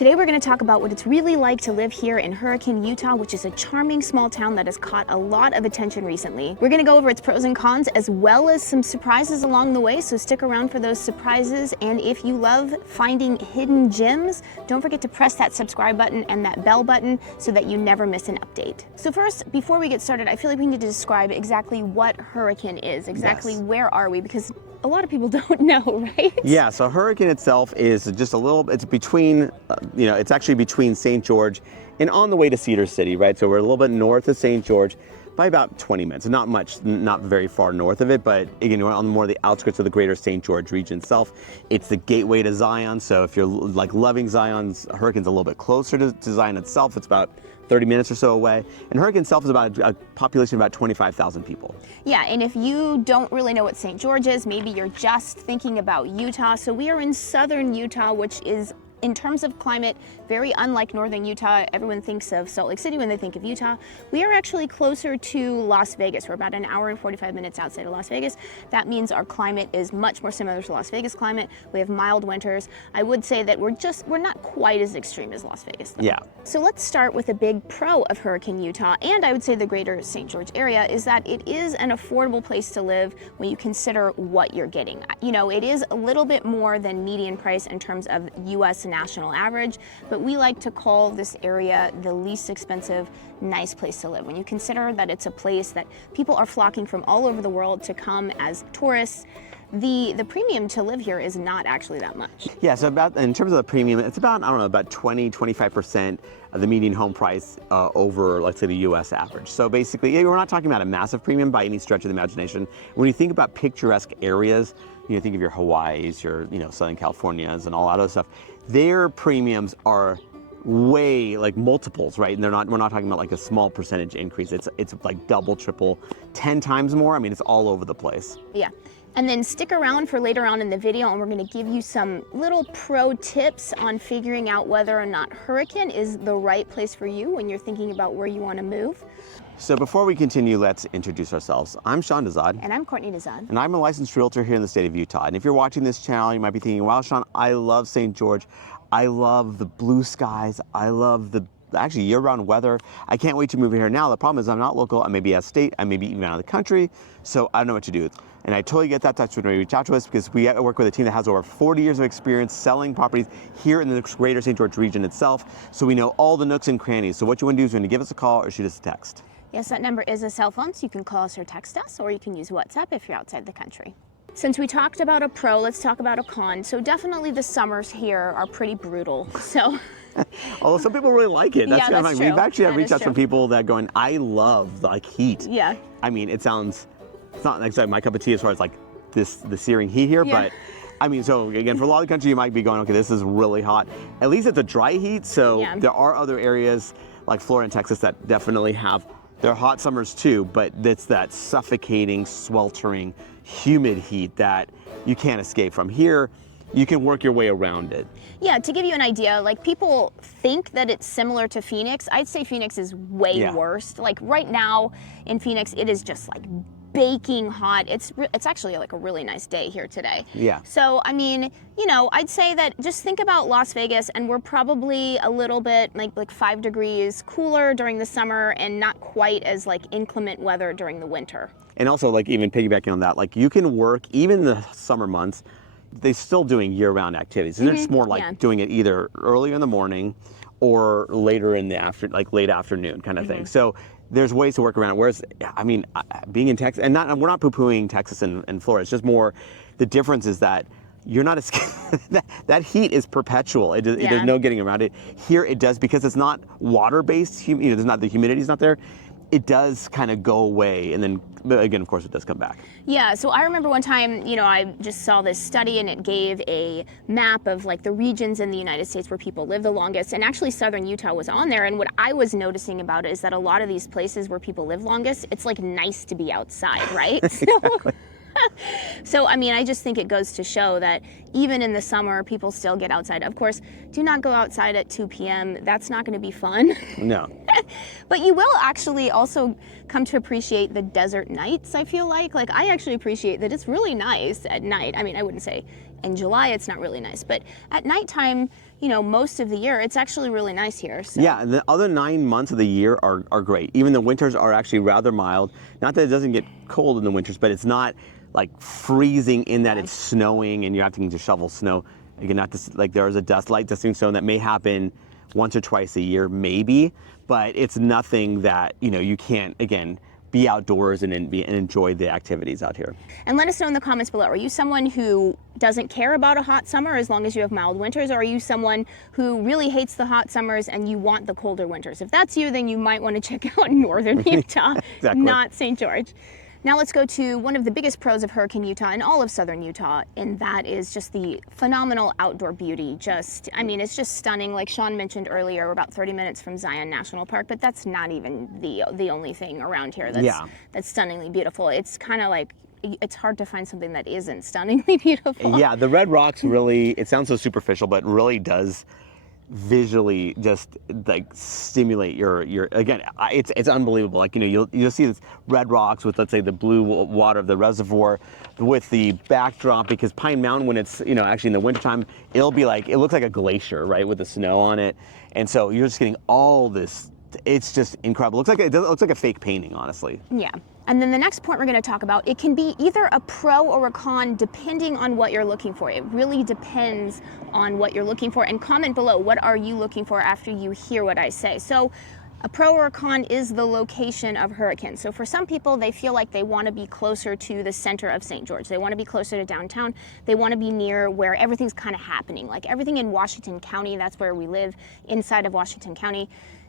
Today we're going to talk about what it's really like to live here in Hurricane, Utah, which is a charming small town that has caught a lot of attention recently. We're going to go over its pros and cons as well as some surprises along the way, so stick around for those surprises. And if you love finding hidden gems, don't forget to press that subscribe button and that bell button so that you never miss an update. So first, before we get started, I feel like we need to describe exactly what Hurricane is, exactly where are we, because a lot of people don't know, right? Yeah, so Hurricane itself is just a little, it's between, it's actually between St. George and on the way to Cedar City, right? So we're a little bit north of St. George by about 20 minutes. Not much, not very far north of it, but again, we're on more of the outskirts of the greater St. George region itself. It's the gateway to Zion, so if you're like loving Zion's, Hurricane's a little bit closer to Zion itself. It's about 30 minutes or so away. And Hurricane itself is about a population of about 25,000 people. Yeah, and if you don't really know what St. George is, maybe you're just thinking about Utah. So we are in southern Utah, which is, in terms of climate, very unlike northern Utah. Everyone thinks of Salt Lake City when they think of Utah. We are actually closer to Las Vegas. We're about an hour and 45 minutes outside of Las Vegas. That means our climate is much more similar to Las Vegas climate. We have mild winters. I would say that we're not quite as extreme as Las Vegas, though. Yeah. So let's start with a big pro of Hurricane, Utah, and I would say the greater St. George area, is that it is an affordable place to live when you consider what you're getting. You know, it is a little bit more than median price in terms of US national average, but we like to call this area the least expensive, nice place to live. When you consider that it's a place that people are flocking from all over the world to come as tourists, the premium to live here is not actually that much. Yeah, so in terms of the premium, it's about, I don't know, about 20-25% of the median home price over, let's say, the US average. So basically, we're not talking about a massive premium by any stretch of the imagination. When you think about picturesque areas, think of your Hawaii's, your Southern Californias and all that other stuff, their premiums are way like multiples, right? And we're not talking about like a small percentage increase. It's like double, triple, 10 times more. I mean, it's all over the place. Yeah. And then stick around for later on in the video, and we're going to give you some little pro tips on figuring out whether or not Hurricane is the right place for you when you're thinking about where you want to move. So before we continue, let's introduce ourselves. I'm Sean Dazad. And I'm Courtney Dazad. And I'm a licensed realtor here in the state of Utah. And if you're watching this channel, you might be thinking, wow, Sean, I love St. George. I love the blue skies. I love the actually year-round weather. I can't wait to move here now. The problem is I'm not local. I may be out of state. I may be even out of the country. So I don't know what to do. And I totally get that. That's when you reach out to us, because we work with a team that has over 40 years of experience selling properties here in the greater St. George region itself. So we know all the nooks and crannies. So what you want to do is you're going to give us a call or shoot us a text. Yes, that number is a cell phone, so you can call us or text us, or you can use WhatsApp if you're outside the country. Since we talked about a pro, let's talk about a con. So definitely the summers here are pretty brutal. So. Oh, some people really like it. That's yeah, that's true. We've actually had reached out from people that are going, I love like heat. Yeah. I mean, it's not like my cup of tea as far as like the searing heat here, yeah. But I mean, so again, for a lot of the country, you might be going, okay, this is really hot. At least it's a dry heat. So yeah. There are other areas like Florida and Texas that definitely have their hot summers too, but it's that suffocating, sweltering, humid heat that you can't escape from. Here, you can work your way around it. Yeah, to give you an idea, like people think that it's similar to Phoenix. I'd say Phoenix is way worse. Like right now in Phoenix, it is just like baking hot. It's actually like a really nice day here today. Yeah. So, I mean, I'd say that just think about Las Vegas, and we're probably a little bit like 5 degrees cooler during the summer and not quite as like inclement weather during the winter. And also, like, even piggybacking on that, like you can work even in the summer months, they're still doing year-round activities. And it's more like doing it either earlier in the morning or later in the late afternoon kind of thing. So there's ways to work around it. Whereas, I mean, being in Texas, and we're not poo-pooing Texas and Florida. It's just more, the difference is that you're not that heat is perpetual. There's no getting around it. Here it does, because it's not water-based. There's not, the humidity's not there. It does kind of go away, and then again, of course, it does come back. Yeah, so I remember one time, I just saw this study, and it gave a map of like the regions in the United States where people live the longest, and actually southern Utah was on there. And what I was noticing about it is that a lot of these places where people live longest, it's like nice to be outside, right? Exactly. So, I mean, I just think it goes to show that even in the summer, people still get outside. Of course, do not go outside at 2 p.m. That's not going to be fun. No. But you will actually also come to appreciate the desert nights, I feel like. Like, I actually appreciate that it's really nice at night. I mean, I wouldn't say in July, it's not really nice. But at nighttime, you know, most of the year, it's actually really nice here. So. Yeah, and the other 9 months of the year are great. Even the winters are actually rather mild. Not that it doesn't get cold in the winters, but it's not like freezing in that it's snowing and you're having to shovel snow. Again, not to, like there is a light dusting snow that may happen once or twice a year, maybe, but it's nothing that, you know, you can't, again, be outdoors and enjoy the activities out here. And let us know in the comments below, are you someone who doesn't care about a hot summer as long as you have mild winters, or are you someone who really hates the hot summers and you want the colder winters? If that's you, then you might want to check out northern Utah, Exactly. Not St. George. Now let's go to one of the biggest pros of Hurricane Utah and all of southern Utah, and that is just the phenomenal outdoor beauty. I mean, it's just stunning. Like Sean mentioned earlier, we're about 30 minutes from Zion National Park, but that's not even the only thing around here that's stunningly beautiful. It's kind of like, it's hard to find something that isn't stunningly beautiful. Yeah, the red rocks really, it sounds so superficial, but really does visually just like stimulate your again, it's unbelievable. Like, you know, you'll see this red rocks with, let's say, the blue water of the reservoir with the backdrop, because Pine Mountain, when it's, you know, actually in the wintertime, it'll be like, it looks like a glacier, right, with the snow on it. And so you're just getting all this, it's just incredible. It looks like a fake painting, honestly. Yeah. And then the next point we're going to talk about, it can be either a pro or a con depending on what you're looking for. It really depends on what you're looking for. And comment below, what are you looking for after you hear what I say? So a pro or a con is the location of Hurricane. So for some people, they feel like they want to be closer to the center of St. George. They want to be closer to downtown. They want to be near where everything's kind of happening. Like everything in Washington County, that's where we live, inside of Washington County.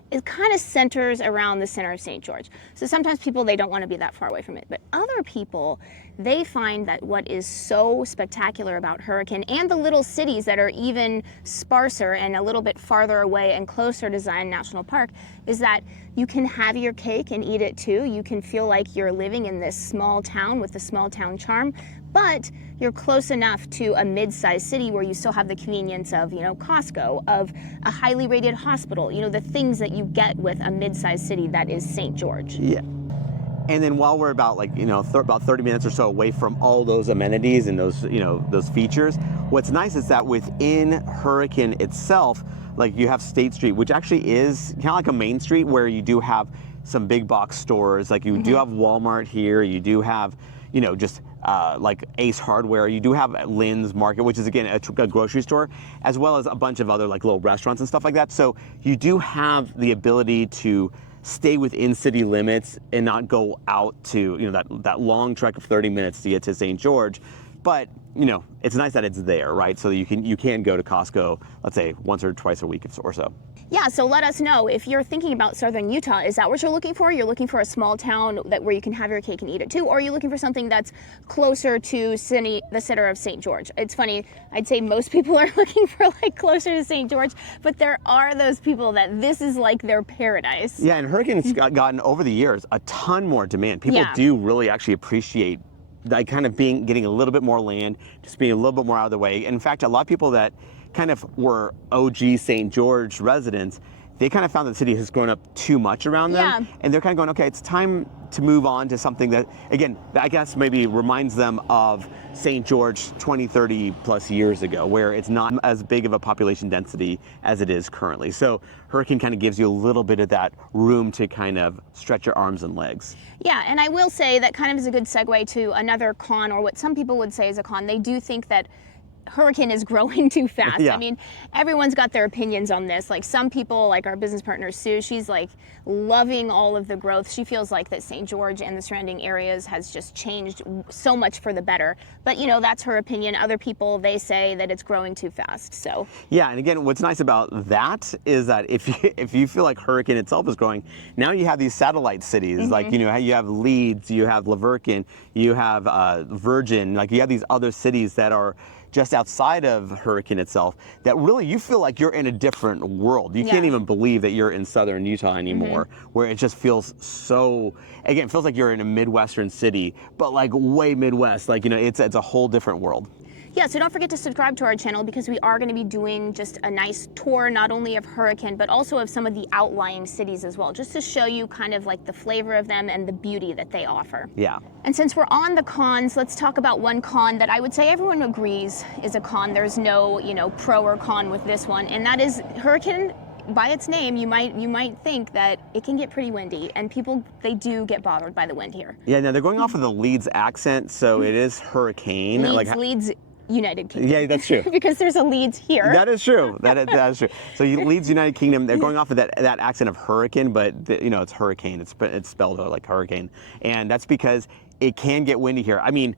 It kind of centers around the center of St. George. So sometimes people, they don't want to be that far away from it. But other people, they find that what is so spectacular about Hurricane and the little cities that are even sparser and a little bit farther away and closer to Zion National Park is that you can have your cake and eat it too. You can feel like you're living in this small town with the small town charm, but you're close enough to a mid-sized city where you still have the convenience of, you know, Costco, of a highly rated hospital, you know, the things that you get with a mid-sized city that is St. George. Yeah. And then while we're about, like, you know, about 30 minutes or so away from all those amenities and those, you know, those features, what's nice is that within Hurricane itself, like, you have State Street, which actually is kind of like a main street where you do have some big box stores. Like, you do have Walmart here, you do have, you know, just like Ace Hardware, you do have Lynn's Market, which is, again, a grocery store, as well as a bunch of other, like, little restaurants and stuff like that. So you do have the ability to stay within city limits and not go out to, you know, that long trek of 30 minutes to get to St. George. But, you know, it's nice that it's there, right? So you can go to Costco, let's say, once or twice a week or so. Yeah, so let us know if you're thinking about southern Utah. Is that what you're looking for? You're looking for a small town where you can have your cake and eat it too, or are you looking for something that's closer to the center of St. George? It's funny, I'd say most people are looking for like closer to St. George, but there are those people that this is like their paradise. Yeah, and Hurricane's gotten over the years a ton more demand. People do really actually appreciate like kind of getting a little bit more land, just being a little bit more out of the way. And in fact, a lot of people that kind of were OG St. George residents, they kind of found that the city has grown up too much around them. Yeah. And they're kind of going, okay, it's time to move on to something that, again, I guess maybe reminds them of St. George 20, 30 plus years ago, where it's not as big of a population density as it is currently. So Hurricane kind of gives you a little bit of that room to kind of stretch your arms and legs. Yeah, and I will say that kind of is a good segue to another con, or what some people would say is a con. They do think that Hurricane is growing too fast. Yeah. I mean, everyone's got their opinions on this. Like some people, like our business partner Sue, she's like loving all of the growth. She feels like that St. George and the surrounding areas has just changed so much for the better. But you know, that's her opinion. Other people, they say that it's growing too fast. So yeah, and again, what's nice about that is that if you feel like Hurricane itself is growing, now you have these satellite cities. Like, you know, you have Leeds, you have Laverkin, you have Virgin. Like you have these other cities that are just outside of Hurricane itself, that really you feel like you're in a different world. You can't even believe that you're in southern Utah anymore, where it just feels so, again, it feels like you're in a Midwestern city, but like way Midwest, like, you know, it's a whole different world. Yeah, so don't forget to subscribe to our channel because we are going to be doing just a nice tour, not only of Hurricane, but also of some of the outlying cities as well, just to show you kind of like the flavor of them and the beauty that they offer. Yeah. And since we're on the cons, let's talk about one con that I would say everyone agrees is a con. There's no, pro or con with this one, and that is Hurricane. By its name, you might think that it can get pretty windy, and people, they do get bothered by the wind here. Yeah, now they're going off of the Leeds accent, so it is Hurricane. Leeds, United Kingdom. Yeah, that's true. Because there's a Leeds here. That is true. That is true. So Leeds, United Kingdom, they're going off of that accent of hurricane, but it's hurricane. It's spelled like hurricane, and that's because it can get windy here. I mean,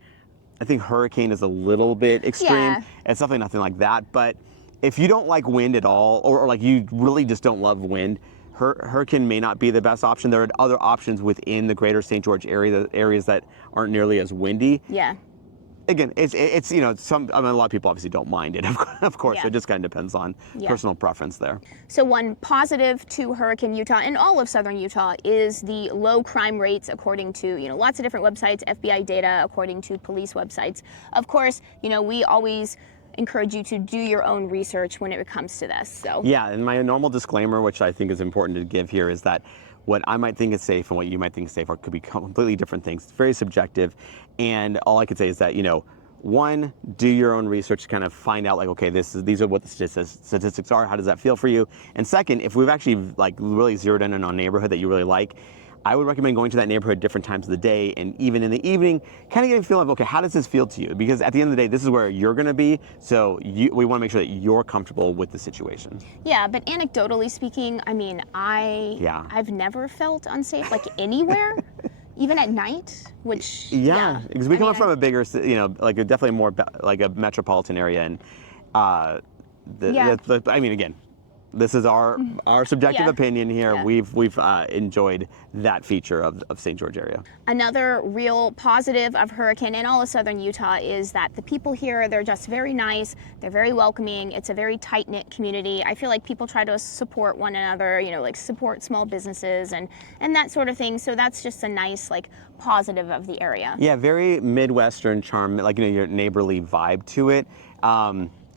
I think hurricane is a little bit extreme. Yeah. It's definitely nothing like that. But if you don't like wind at all, or like you really just don't love wind, hurricane may not be the best option. There are other options within the greater St. George area, areas that aren't nearly as windy. Yeah. Again, it's a lot of people obviously don't mind it, of course. Yeah. So it just kind of depends on personal preference there. So one positive to Hurricane Utah and all of southern Utah is the low crime rates, according to lots of different websites, FBI data, according to police websites. Of course, we always encourage you to do your own research when it comes to this. So yeah, and my normal disclaimer, which I think is important to give here, is that what I might think is safe and what you might think is safe could be completely different things. It's very subjective, and all I could say is that one, do your own research to kind of find out, like, okay, these are what the statistics are. How does that feel for you? And second, if we've actually like really zeroed in on a neighborhood that you really like, I would recommend going to that neighborhood different times of the day, and even in the evening, kind of getting a feel of, okay, how does this feel to you? Because at the end of the day, this is where you're going to be, so we want to make sure that you're comfortable with the situation. Yeah, but anecdotally speaking, I mean, I've never felt unsafe, like anywhere, even at night, which... Yeah, because we come from a bigger, like definitely more like a metropolitan area, and I mean, again, this is our subjective opinion here. Yeah. We've enjoyed that feature of St. George area. Another real positive of Hurricane and all of southern Utah is that the people here, they're just very nice. They're very welcoming. It's a very tight-knit community. I feel like people try to support one another, like support small businesses and that sort of thing. So that's just a nice, like, positive of the area. Yeah, very Midwestern charm, like, your neighborly vibe to it.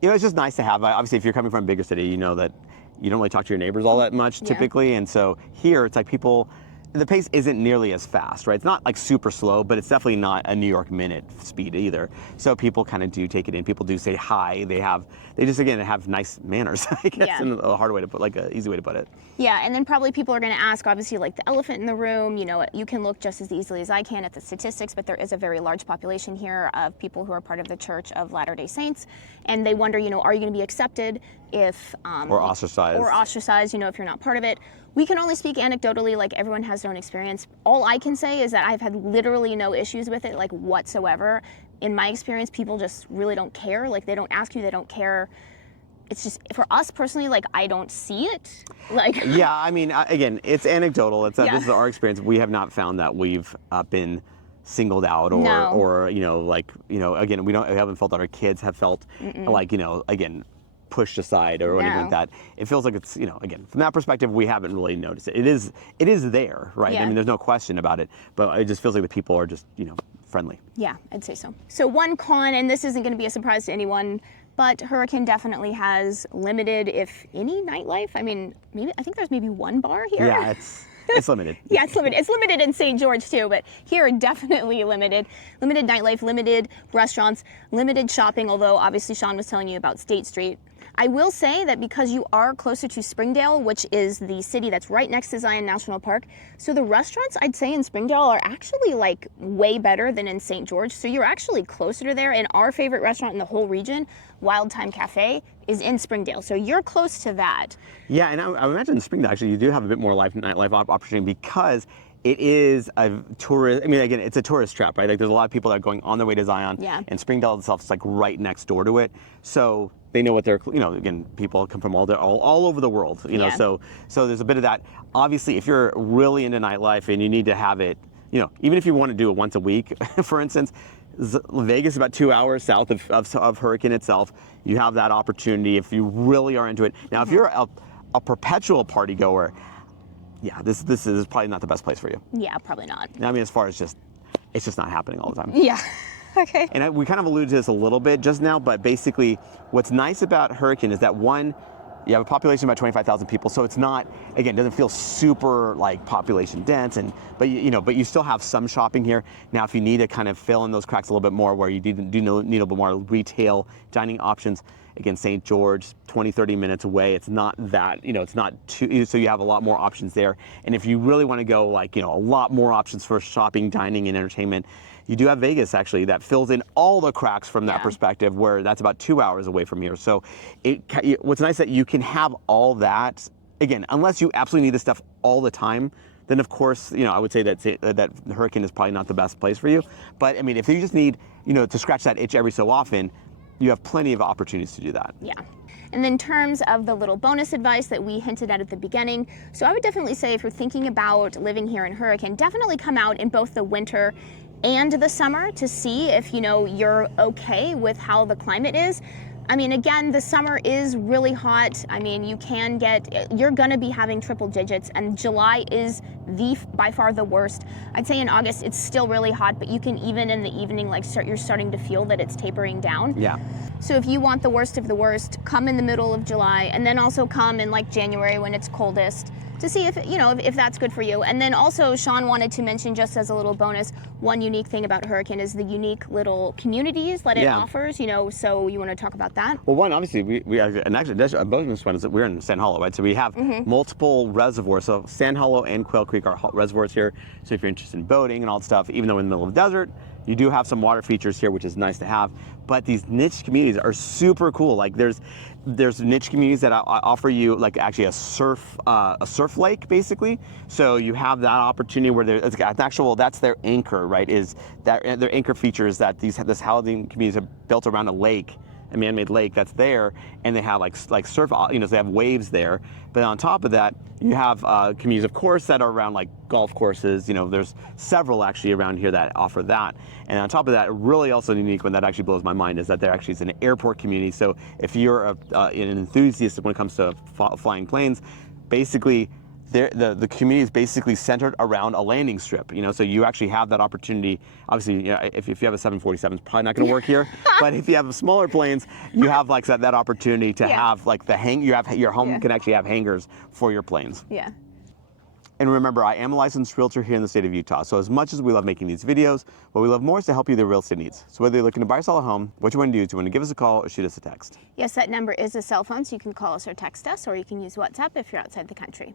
It's just nice to have. Obviously, if you're coming from a bigger city, you know that you don't really talk to your neighbors all that much typically, and so here it's like the pace isn't nearly as fast, right? It's not like super slow, but it's definitely not a New York minute speed either. So people kind of do take it in. People do say hi. They just have nice manners, I guess, in a hard way to put, like an easy way to put it. Yeah, and then probably people are going to ask, obviously, like the elephant in the room, you can look just as easily as I can at the statistics, but there is a very large population here of people who are part of the Church of Latter-day Saints, and they wonder, are you going to be accepted if... or ostracized. Or ostracized, if you're not part of it. We can only speak anecdotally, like everyone has their own experience. All I can say is that I've had literally no issues with it, like whatsoever. In my experience, people just really don't care. Like they don't ask you, they don't care. It's just, for us personally, like I don't see it. Like yeah, I mean, again, it's anecdotal. This is our experience. We have not found that we've been singled out or again, we haven't felt that our kids have felt like, again, pushed aside or anything like that. It feels like it's, again, from that perspective, we haven't really noticed it. It is there, right? Yeah. I mean, there's no question about it, but it just feels like the people are just, friendly. Yeah, I'd say so. So one con, and this isn't going to be a surprise to anyone, but Hurricane definitely has limited, if any, nightlife. I mean, I think there's maybe one bar here. Yeah, it's limited. Yeah, it's limited. It's limited in St. George too, but here definitely limited. Limited nightlife, limited restaurants, limited shopping, although obviously Sean was telling you about State Street. I will say that because you are closer to Springdale, which is the city that's right next to Zion National Park, so the restaurants I'd say in Springdale are actually like way better than in St. George. So you're actually closer to there. And our favorite restaurant in the whole region, Wild Time Cafe, is in Springdale. So you're close to that. Yeah, and I imagine in Springdale actually you do have a bit more nightlife opportunity because it is a tourist, I mean, again, it's a tourist trap, right? Like there's a lot of people that are going on their way to Zion, and Springdale itself is like right next door to it. So they know what they're, again, people come from all over the world, so there's a bit of that. Obviously, if you're really into nightlife and you need to have it, even if you want to do it once a week, for instance, Vegas is about 2 hours south of Hurricane itself. You have that opportunity if you really are into it. Now, if you're a perpetual party goer, yeah, this is probably not the best place for you. Yeah, probably not. I mean, as far as it's just not happening all the time. Yeah. Okay. And we kind of alluded to this a little bit just now, but basically what's nice about Hurricane is that one, you have a population of about 25,000 people, so it's not, again, it doesn't feel super like population dense, but you still have some shopping here. Now, if you need to kind of fill in those cracks a little bit more, where you do need a little bit more retail dining options, again, St. George, 20, 30 minutes away. It's not that, it's not too, so you have a lot more options there. And if you really want to go like, a lot more options for shopping, dining, and entertainment, you do have Vegas, actually, that fills in all the cracks from that perspective, where that's about 2 hours away from here. So what's nice that you can have all that, again, unless you absolutely need this stuff all the time, then of course, I would say that Hurricane is probably not the best place for you. But I mean, if you just need, to scratch that itch every so often, you have plenty of opportunities to do that. Yeah. And then in terms of the little bonus advice that we hinted at the beginning, so I would definitely say if you're thinking about living here in Hurricane, definitely come out in both the winter and the summer to see if you're okay with how the climate is. I mean, again, the summer is really hot. I mean, you're gonna be having triple digits, and July is by far the worst. I'd say in August it's still really hot, but you can even in the evening you're starting to feel that it's tapering down. Yeah. So if you want the worst of the worst, come in the middle of July, and then also come in January when it's coldest, to see if that's good for you. And then also Sean wanted to mention, just as a little bonus, one unique thing about Hurricane is the unique little communities that it offers, so you want to talk about that? Well, one, obviously, we and actually, a bonus one is that we're in Sand Hollow, right? So we have multiple reservoirs. So Sand Hollow and Quail Creek are reservoirs here. So if you're interested in boating and all that stuff, even though we're in the middle of the desert, you do have some water features here, which is nice to have. But these niche communities are super cool. There's niche communities that offer you actually a surf lake, basically. So you have that opportunity where that's their anchor, right? Is that their anchor feature is that this housing communities are built around a lake, a man-made lake that's there, and they have surf, so they have waves there. But on top of that, you have communities, of course, that are around golf courses. There's several actually around here that offer that. And on top of that, really also a unique one that actually blows my mind is that there actually is an airport community. So if you're an enthusiast when it comes to flying planes, basically the community is basically centered around a landing strip, so you actually have that opportunity. Obviously, if you have a 747, it's probably not going to work here. But if you have smaller planes, you have that opportunity to have your home can actually have hangars for your planes. Yeah. And remember, I am a licensed realtor here in the state of Utah. So as much as we love making these videos, what we love more is to help you with your real estate needs. So whether you're looking to buy or sell a home, what you want to do is you want to give us a call or shoot us a text. Yes, that number is a cell phone, so you can call us or text us, or you can use WhatsApp if you're outside the country.